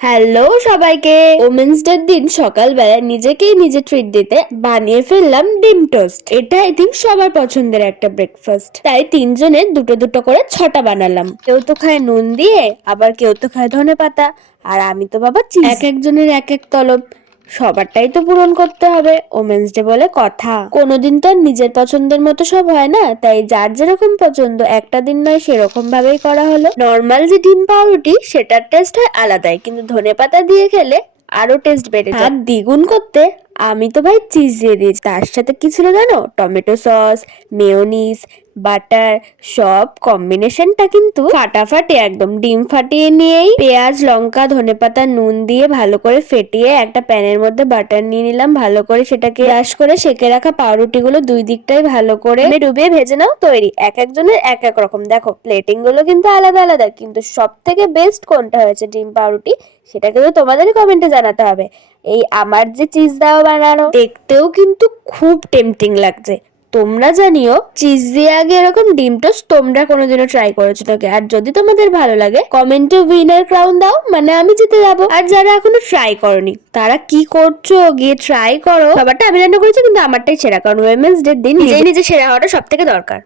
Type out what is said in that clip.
Hello সবাইকে। Women's ডের দিন সকালবেলা নিজেকেই নিজে ট্রিট দিতে বানিয়ে ফেললাম ডিম টোস্ট। এটা আই থিঙ্ক সবার পছন্দের একটা ব্রেকফাস্ট, তাই তিনজনের দুটো দুটো করে 6টা বানালাম। কেউ তো খায় নুন দিয়ে, আবার কেউ তো খায় ধনেপাতা, আর আমি তো বাবা চিজ। এক একজনের এক এক তলব, সবারটাই তো পূরণ করতে হবে। ওমেন্স ডে বলে কথা, কোনোদিন তো আর নিজের পছন্দের মতো সব হয় না, তাই যার যেরকম পছন্দ একটা দিন নয় সেরকম ভাবেই করা হলো। নর্মাল যে ডিম পাউরুটি সেটার টেস্ট হয় আলাদাই, কিন্তু ধনেপাতা দিয়ে খেলে আরো টেস্ট বেড়ে যায়। আর দ্বিগুণ করতে আমি তো ভাই চিজ দিয়ে দিয়েছি। তার সাথে কি ছিল জানো? টমেটো সস, মেয়োনিজ, বাটার, সব কম্বিনেশনটা কিন্তু ফাটাফাটি একদম। ডিম ফাটিয়ে নিয়েই পেঁয়াজ, লঙ্কা, ধনেপাতা, নুন দিয়ে ভালো করে ফেটিয়ে একটা প্যানের মধ্যে বাটার নিয়ে নিলাম। ভালো করে সেটাকে ব্রাশ করে সেকে রাখা পাউরুটিগুলো দুই দিকটাই ভালো করে ডুবিয়ে ভেজে নাও। তৈরি। এক একজনের এক এক রকম। দেখো প্লেটিং গুলো কিন্তু আলাদা আলাদা, কিন্তু সব থেকে বেস্ট কোনটা হয়েছে ডিম পাউরুটি সেটা কিন্তু তোমাদেরই কমেন্টে জানাতে হবে। এই আমার যে চিজ দেওয়া বানানো দেখতেও কিন্তু খুব টেম্পটিং লাগছে। তোমরা জানিও চিজ দিয়ে আগে এরকম ডিম টোস্ট তোমরা কোনোদিনও ট্রাই করেছো নাকি? আর যদি তোমাদের ভালো লাগে কমেন্টে উইনার ক্রাউন দাও, মানে আমি জিতে যাবো। আর যারা এখনো ট্রাই করনি তারা কি করছো, গিয়ে ট্রাই করো। সবারটা আমি রান্না করেছি কিন্তু আমারটাই সেরা, কারণ উইমেন্স ডে দিন নিজে নিজে সেরা হওয়াটা সব থেকে দরকার।